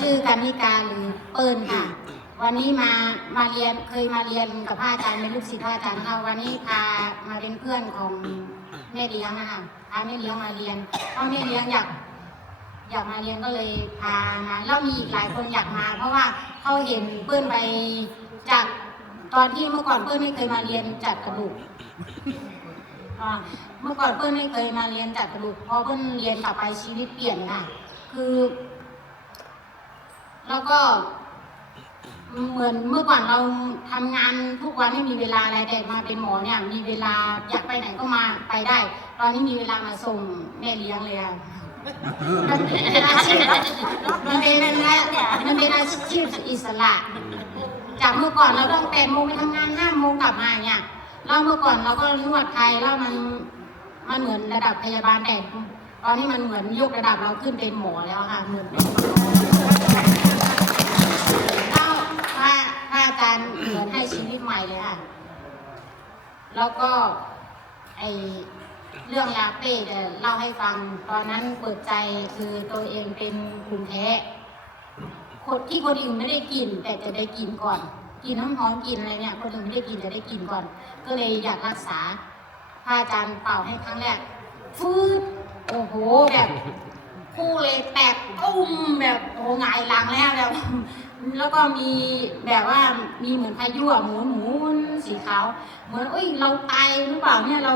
ชื่อกันนิกาหรือเปิ้ลค่ะ วันนี้มามาเรียนเคยมาเรียนกับพระอาจารย์เป็นลูกศิษย์พระอาจารย์ค่ะวันนี้พามาเป็นเพื่อนของแม่เลี้ยงนะคะพาแม่เลี้ยงมาเรียนเพราะแม่เลี้ยงอยากอยากมาเรียนก็เลยพามาแล้วมีอีกหลายคนอยากมา เพราะว่าเขาเห็นเปิ้ลไปจากตอนที่เมื่อก่อนเปิ้ลไม่เคยมาเรียนจัดกระดูกเมื่อก่อนเปิ้ลไม่เคยมาเรียนจัดกระดูกพอเปิ้ลเรียนกลับไปชีวิตเปลี่ยนค่ะ คือ แล้วก็ เหมือนเมื่อก่อนเราทำงานทุกวันไม่มีเวลาอะไรแต่มาเป็นหมอเนี่ย มีเวลาอยากไปไหนก็มาไปได้ ตอนนี้มีเวลามาส่งแม่เลี้ยงเลยอะมันเป็นอาชีพมันเป็นมันเป็นอาชีพอิสระ จากเมื่อก่อนเราต้องแปดโมงไปทำงานห้าโมงกลับมาเนี่ยแล้วเมื่อก่อนเราก็นวดไทยแล้วมันมันเหมือนระดับพยาบาลแต่ตอนนี้มันเหมือนยกระดับเราขึ้นเป็นหมอแล้วค่ะเหมือนเป็นเล่าพระพระอาจารย์เหมือนให้ชีวิตใหม่เลยค่ะ แล้วก็ไอเรื่องยาเป้จะเล่าให้ฟัง ตอนนั้นเปิดใจคือตัวเองเป็นภูมิแพ้คนที่คนอื่นไม่ได้กิน แต่จะได้กินก่อน กินน้ำหอมกินอะไรเนี่ยคนอื่นไม่ได้กินจะได้กินก่อน ก็เลยอยากรักษาพระอาจารย์เป่าให้ครั้งแรกฟืดโอ้โหแบบคู่เลยแตกตุ้มแบบโอ้หงายหลังแล้วแบบแล้วก็มีแบบว่ามีเหมือนพายุหมุนหมุน เหมือนเอ้ยเราตายหรือเปล่าเนี่ยเรา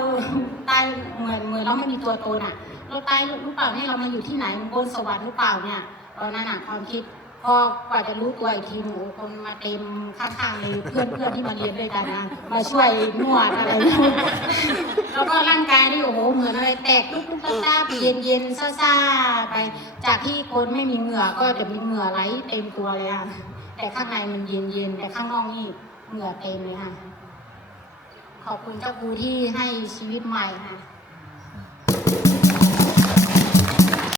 ตายเหมือนเหมือนเราไม่มีตัวตนอะ เราตายหรือเปล่าเนี่ยเรามาอยู่ที่ไหนบนสวรรค์หรือเปล่าเนี่ยตอนนั้นอะความคิดพอกว่าจะรู้ตัวอีกทีหนูคนมาเต็มข้างๆเลยเพื่อนเพื่อนที่มาเรียนด้วยกันนะมาช่วยนวดอะไรแล้วก็ร่างกายนี่โอ้โหเหมือนอะไรแตกลุกลุกตาตาเย็นเย็นซ่าๆไป จากที่คนไม่มีเหงื่อก็จะมีเหงื่อไหลเต็มตัวเลยค่ะแต่ข้างในมันเย็นเย็นแต่ข้างนอกนี่เหงื่อเต็มเลยค่ะ ขอบคุณเจ้าครูที่ให้ชีวิตใหม่ค่ะ